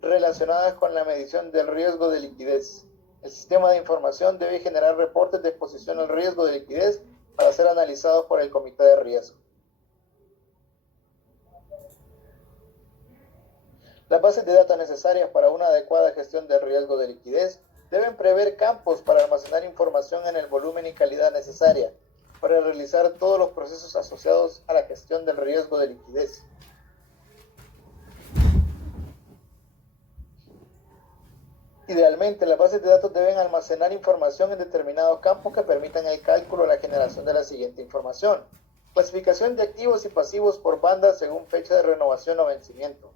relacionadas con la medición del riesgo de liquidez. El sistema de información debe generar reportes de exposición al riesgo de liquidez para ser analizados por el comité de riesgo. Las bases de datos necesarias para una adecuada gestión del riesgo de liquidez deben prever campos para almacenar información en el volumen y calidad necesaria para realizar todos los procesos asociados a la gestión del riesgo de liquidez. Idealmente, las bases de datos deben almacenar información en determinados campos que permitan el cálculo o la generación de la siguiente información: clasificación de activos y pasivos por bandas según fecha de renovación o vencimiento,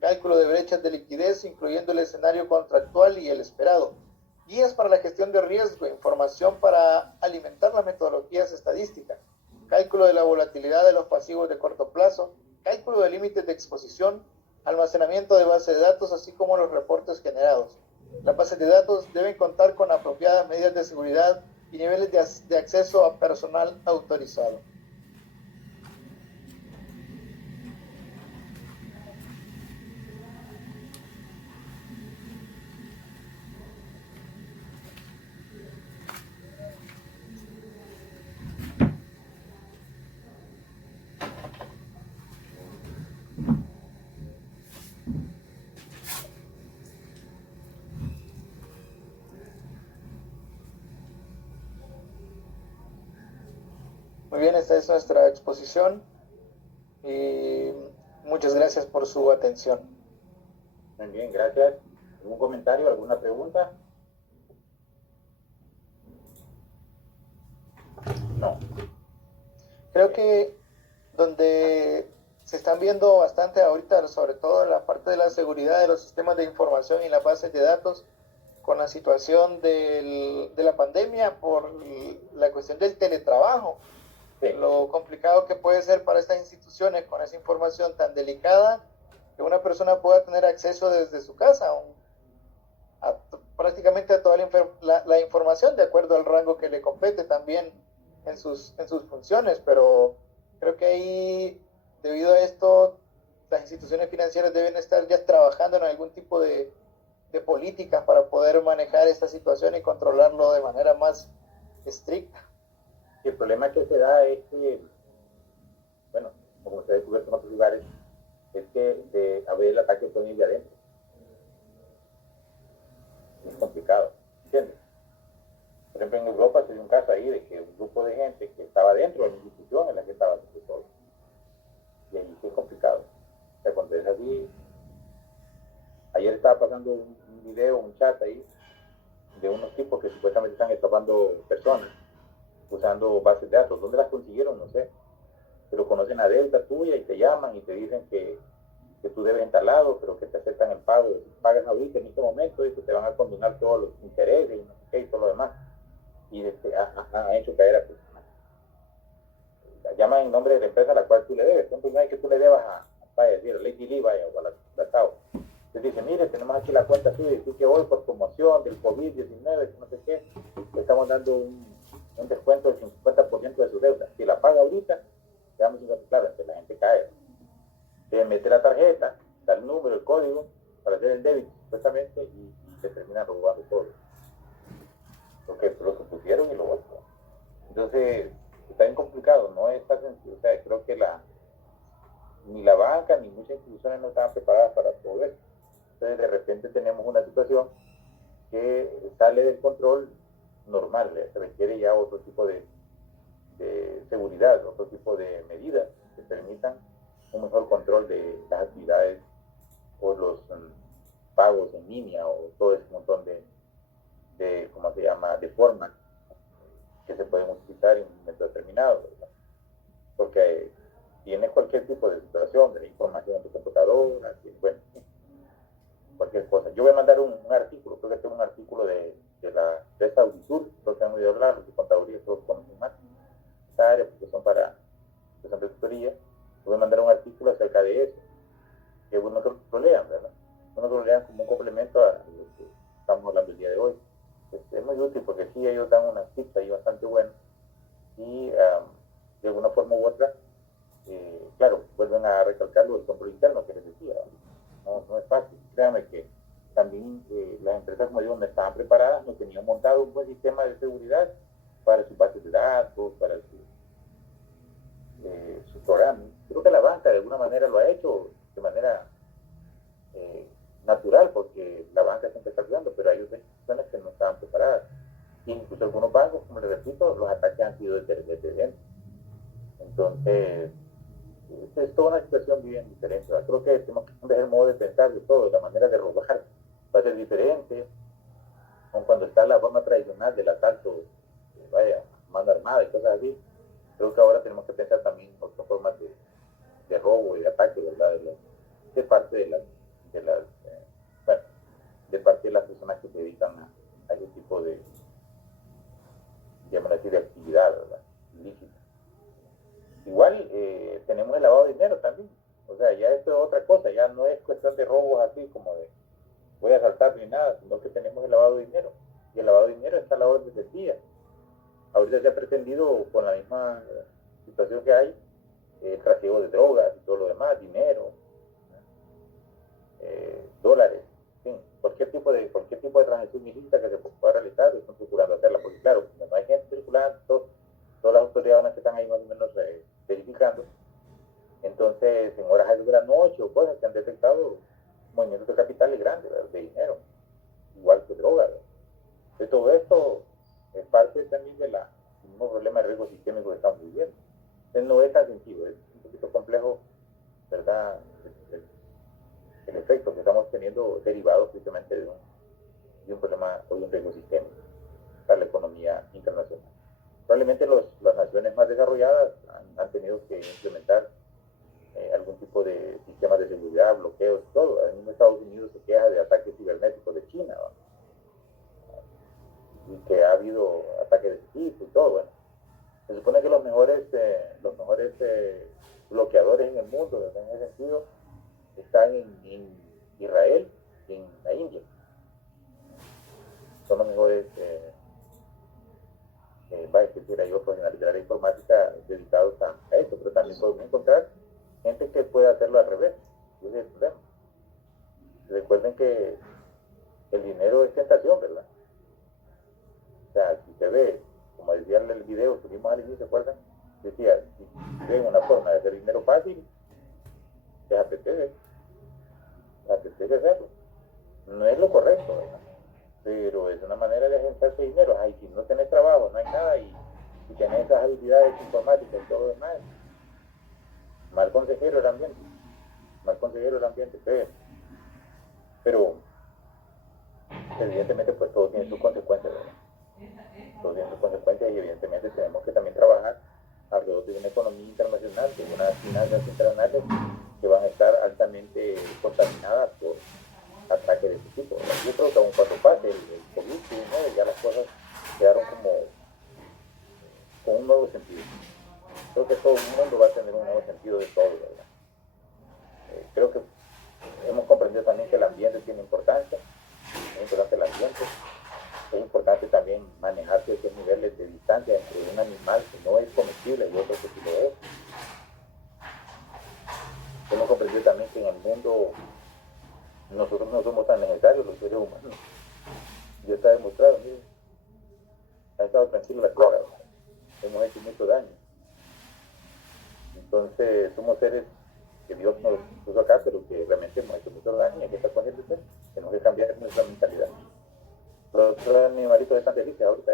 cálculo de brechas de liquidez incluyendo el escenario contractual y el esperado, guías para la gestión de riesgo, información para alimentar las metodologías estadísticas, cálculo de la volatilidad de los pasivos de corto plazo, cálculo de límites de exposición, almacenamiento de base de datos, así como los reportes generados. Las bases de datos deben contar con apropiadas medidas de seguridad y niveles de acceso a personal autorizado. Muy bien, esta es nuestra exposición y muchas gracias por su atención. Muy bien, gracias. ¿Algún comentario, alguna pregunta? No. Creo que donde se están viendo bastante ahorita, sobre todo en la parte de la seguridad de los sistemas de información y las bases de datos, con la situación de la pandemia por la cuestión del teletrabajo. Sí. Lo complicado que puede ser para estas instituciones con esa información tan delicada, que una persona pueda tener acceso desde su casa prácticamente a toda la información de acuerdo al rango que le compete también en sus funciones, pero creo que ahí, debido a esto, las instituciones financieras deben estar ya trabajando en algún tipo de políticas para poder manejar esta situación y controlarlo de manera más estricta. El problema que se da es que, bueno, como se ha descubierto en otros lugares, es que a veces el ataque puede ir de adentro. Es complicado, ¿entiendes? Por ejemplo, en Europa se dio un caso ahí de que un grupo de gente que estaba dentro de la institución en la que estaba haciendo todo. Y ahí sí es complicado. O sea, cuando es así, ayer estaba pasando un video, un chat ahí, de unos tipos que supuestamente están estafando personas usando bases de datos. ¿Dónde las consiguieron? No sé. Pero conocen la deuda tuya y te llaman y te dicen que tú debes en tal lado, pero que te aceptan el pago. Si pagas ahorita en este momento y que te van a condonar todos los intereses y no sé qué y todo lo demás. Y han hecho caer a personas. Llaman en nombre de la empresa a la cual tú le debes. Por ejemplo, no hay que tú le debas a Lady Lee, vaya, o a la TAO. Te dice, mire, tenemos aquí la cuenta suya y tú que hoy por promoción del COVID-19, no sé qué, le estamos dando un descuento del 50% de su deuda. Si la paga ahorita, le damos un claro, entonces la gente cae. Se mete la tarjeta, da el número, el código, para hacer el débito, supuestamente, y se termina robando todo. Lo que pusieron y lo otro. Entonces, está bien complicado, no es tan sencillo. O sea, creo que ni la banca ni muchas instituciones no estaban preparadas para todo esto. Entonces, de repente tenemos una situación que sale del control normal, se requiere ya otro tipo de seguridad, otro tipo de medidas que permitan un mejor control de las actividades o los pagos en línea o todo ese montón de ¿cómo se llama?, de formas que se pueden utilizar en un momento determinado, ¿verdad? Porque tienes cualquier tipo de situación, de información en tu computadora, bueno, cualquier cosa. Yo voy a mandar un artículo, creo que tengo un artículo de la empresa Auditur, creo que han oído hablar, los de contaduría, todos conocen más esta área, porque son de tutoría. Voy a mandar un artículo acerca de eso, que bueno que lo lean, ¿verdad? Bueno que lo lean como un complemento a lo que estamos hablando el día de hoy. Es muy útil porque sí, ellos dan unas tips ahí bastante buenas y de alguna forma u otra, claro, vuelven a recalcarlo el control interno que les decía. No es fácil. Créanme que también las empresas, como digo, no estaban preparadas, no tenían montado un buen sistema de seguridad para sus bases de datos, para sus programas. Creo que la banca de alguna manera lo ha hecho de manera natural, porque la banca siempre está cuidando, pero hay otras instituciones que no estaban preparadas. Incluso algunos bancos, como les repito, los ataques han sido desde dentro. Entonces, es toda una situación bien diferente. Creo que tenemos que cambiar el modo de pensar de todo, la manera de robar va a ser diferente, aun cuando está la forma tradicional del asalto, mano armada y cosas así. Creo que ahora tenemos que pensar también en otras formas de robo y de ataque, ¿verdad? De parte de las personas que se dedican a ese tipo de, digamos así, de actividad, ¿verdad? Ilícita. Igual tenemos el lavado de dinero también. O sea, ya esto es otra cosa, ya no es cuestión de robos así como de voy a asaltar ni nada, sino que tenemos el lavado de dinero. Y el lavado de dinero está a la orden del día. Ahorita se ha pretendido, con la misma situación que hay, el trasiego de drogas y todo lo demás, dinero, dólares, en fin, cualquier tipo de transacción ilícita que se pueda realizar, están procurando hacerla, porque claro, no hay gente circulando, todas las autoridades que están ahí más o menos verificando. Entonces, en horas de la noche o cosas, se han detectado movimientos de capitales grandes, ¿verdad? De dinero, igual que drogas, ¿verdad? De todo esto es parte también del mismo problema de riesgo sistémico que estamos viviendo. Entonces, no es tan sencillo, es un poquito complejo, ¿verdad? El efecto que estamos teniendo derivado precisamente de un problema o de un riesgo sistémico para la economía internacional. Probablemente las naciones más desarrolladas han tenido que implementar algún tipo de sistemas de seguridad, bloqueos, todo. En Estados Unidos se queja de ataques cibernéticos de China, ¿va? Y que ha habido ataques de tipo y todo. Bueno, se supone que los mejores bloqueadores en el mundo, en ese sentido, están en Israel y en la India. Son los mejores hay otros en la literatura informática dedicados a esto, pero también podemos encontrar gente que puede hacerlo al revés. Ese es el problema. Recuerden que el dinero es tentación, ¿verdad? O sea, si se ve, como decía en el video, subimos al inicio, ¿se acuerdan? Decía, si ven una forma de hacer dinero fácil, les apetece hacerlo. No es lo correcto, ¿verdad? Pero es una manera de agentarse dinero. Ay, si no tenés trabajo, no hay nada, y tenés esas habilidades informáticas y todo lo demás, mal consejero el ambiente, pero evidentemente pues todo tiene sus consecuencias, ¿verdad? Todo tiene sus consecuencias, y evidentemente tenemos que también trabajar alrededor de una economía internacional, de unas finanzas internacionales que van a estar altamente contaminadas por ataques de este tipo, ¿verdad? Yo creo que aún cuando pase el COVID-19 ya las cosas quedaron como con un nuevo sentido. Creo que todo el mundo va a tener un nuevo sentido de todo, ¿verdad? Creo que hemos comprendido también que el ambiente tiene importancia, es importante el ambiente, es importante también manejar ciertos niveles de distancia entre un animal que no es comestible y otro que sí lo es. Hemos comprendido también que en el mundo nosotros no somos tan necesarios, los seres humanos. Ya está demostrado, miren, ha estado tranquilo la tierra, hemos hecho mucho daño. Entonces somos seres que Dios nos puso acá, pero que realmente hemos hecho mucho daño, y hay que estar conscientes de eso. Tenemos que cambiar nuestra mentalidad. Los otros animalitos están felices ahorita.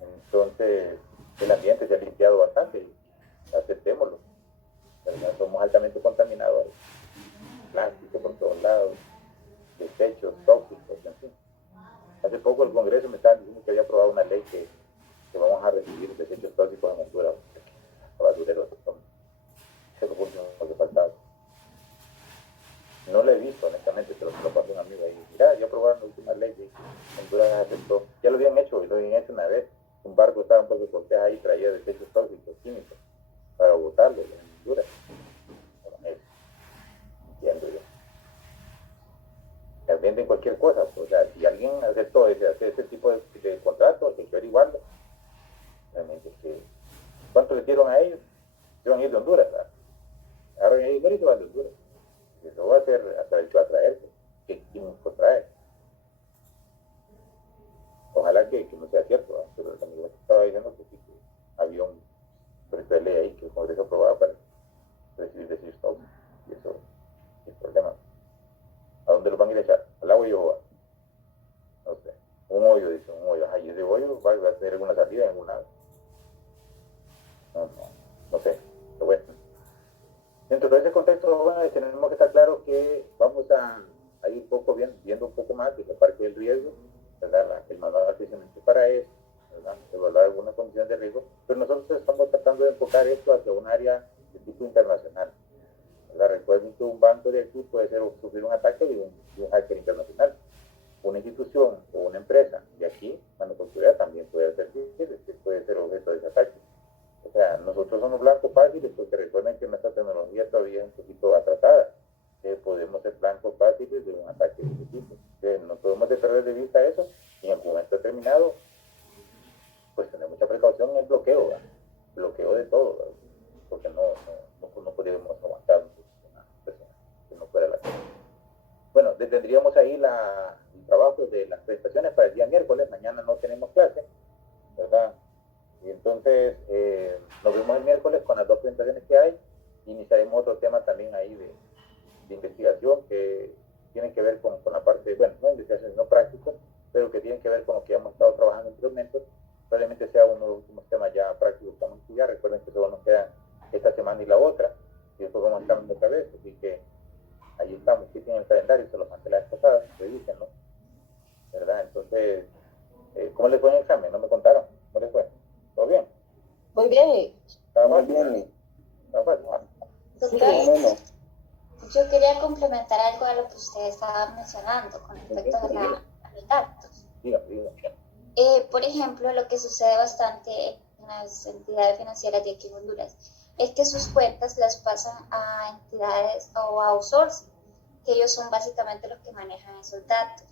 Entonces el ambiente se ha limpiado bastante, aceptémoslo, ¿verdad? Somos altamente contaminados, plástico por todos lados, desechos tóxicos, en fin. Hace poco el Congreso me estaba diciendo que había aprobado una ley que vamos a recibir desechos tóxicos en basura, basureros. Eso fue lo que faltaba. No lo he visto, honestamente, pero me lo pasó un amigo ahí. Mira, ya aprobaron la última ley que Honduras aceptó. Ya lo habían hecho, una vez. Un barco estaba un poco cortés ahí, traía desechos tóxicos, químicos, para botarlo en Honduras. Bueno, entiendo yo. Venden cualquier cosa. O sea, si alguien aceptó ese tipo de contratos, hay que averiguarlo. Realmente, ¿cuánto le dieron a ellos? Se van a ir de Honduras, ¿verdad? Agarran el dinero y se van de Honduras. Eso va a ser hasta el hecho de atraerse. ¿Qué químico trae? Ojalá que no sea cierto, ¿verdad? Pero el amigo estaba diciendo que sí, que había un proyecto de ley ahí que el Congreso aprobaba para recibir desechos tóxicos. Y eso es el problema. ¿A dónde los van a ir a echar? Al agua y Jehová. tener alguna salida en alguna... No sé, pero bueno. Dentro de ese contexto, bueno, tenemos que estar claros que vamos a ir viendo un poco más de la parte del riesgo, ¿verdad? El manual precisamente para eso, ¿verdad? Evaluar alguna condición de riesgo, pero nosotros estamos tratando de enfocar esto hacia un área de tipo internacional, ¿verdad? Recuerden que un banco de aquí puede sufrir un ataque de un hacker internacional. Una institución o una empresa de aquí, manufacturera, también puede ser objeto de ese ataque. O sea, nosotros somos blancos fáciles porque recuerden que nuestra tecnología todavía es un poquito atrasada. Podemos ser blancos fáciles de un ataque de ese tipo. No podemos perder de vista eso y en un momento determinado, pues tener mucha precaución en el bloqueo, ¿verdad? Bloqueo de todo, ¿verdad? Porque no podemos aguantar una presión que no pueda la cosa. Bueno, detendríamos ahí el trabajo de las presentaciones para el día miércoles. Mañana no tenemos clase, ¿verdad? Y entonces nos vemos el miércoles con las dos presentaciones que hay. Iniciaremos otro tema también ahí de investigación que tienen que ver con la parte, bueno, no investigación, no prácticas, pero que tienen que ver con lo que hemos estado trabajando anteriormente. Probablemente sea uno de los últimos temas ya prácticos que vamos a estudiar. Recuerden que solo nos quedan esta semana y la otra, y después vamos a estar otra vez, así que ahí estamos, que tienen el calendario, se los mandé la vez pasada, revísenlo, ¿verdad? Entonces, ¿cómo les fue en el examen? No me contaron, ¿cómo les fue? ¿Todo bien? Muy bien. ¿Estaba fácil? ¿Estaba fácil? Doctor, yo quería complementar algo a lo que usted estaba mencionando con respecto a los datos. Por ejemplo, lo que sucede bastante en las entidades financieras de aquí en Honduras es que sus cuentas las pasan a entidades o a outsourcing, que ellos son básicamente los que manejan esos datos.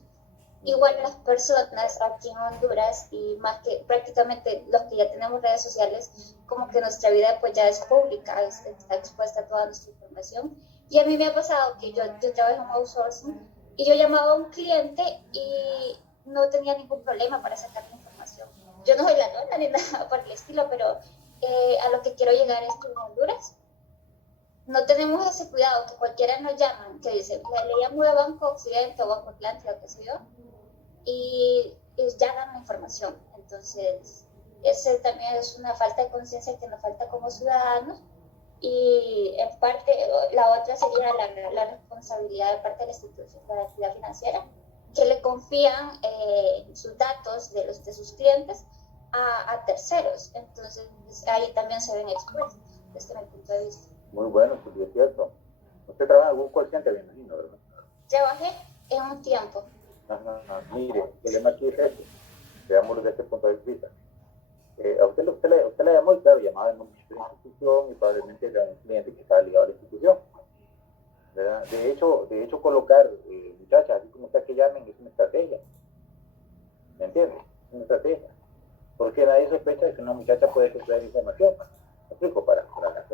Igual las personas aquí en Honduras, y más que prácticamente los que ya tenemos redes sociales, como que nuestra vida pues ya es pública, está expuesta a toda nuestra información. Y a mí me ha pasado que yo trabajo en outsourcing y yo llamaba a un cliente y no tenía ningún problema para sacar la información. Yo no soy la nota ni nada por el estilo, pero a lo que quiero llegar es que en Honduras no tenemos ese cuidado, que cualquiera nos llama, que dice, le llamo de Banco Occidente o Banco Atlántico, qué sé yo, y ya dan la información. Entonces, ese también es una falta de conciencia que nos falta como ciudadanos, y en parte la otra sería la responsabilidad de parte de la institución, de la entidad financiera, que le confían sus datos de sus clientes a terceros. Entonces, ahí también se ven expuestos, desde mi punto de vista. Muy bueno, sí, es cierto. Usted trabaja en algún call center, me imagino, ¿verdad? Trabajé en un tiempo. Mire, el problema aquí es este. Veámoslo desde este punto de vista. A usted la llamó y claro, llamaba en una institución y probablemente era un cliente que estaba ligado a la institución, ¿verdad? De hecho colocar muchachas, así como sea que llamen, es una estrategia. ¿Me entiendes? Es una estrategia. Porque nadie sospecha de que una muchacha puede comprar información. ¿Me explico? Para la